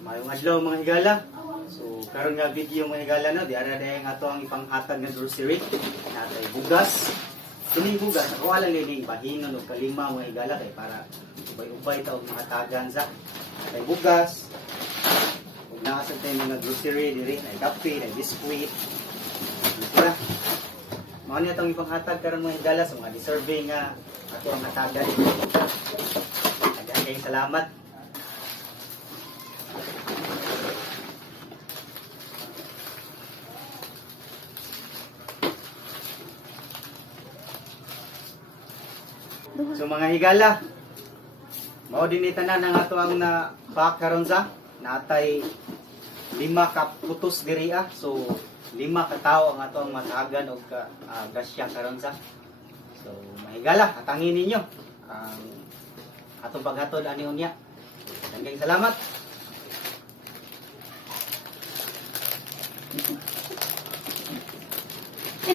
Mayong adlaw mga higala. So karon nga video mga higala no, di ara dayang ato ang ipanghatag nga grocery. Natay bugas. Kini bugas ako wala lining bahinon og kalima mga higala kay para ubay-ubay ta og mahatagan sa. Natay bugas. Ug naa sa tay mga grocery diri, ay kape, ay biskwit. Dira. Mao ni atong ipanghatag karon mga higala sa mga deserving nga ato ang hatagan. Daghang salamat. So mga higala, mao din itanan ang ato ang na pack karon sa natay 5 ka putos diri ah. So 5 ka tawo ang ato ang matagan og gasya karon sa. So mga higala, atangin ninyo ang atong paghatod ani unya. Daghang salamat.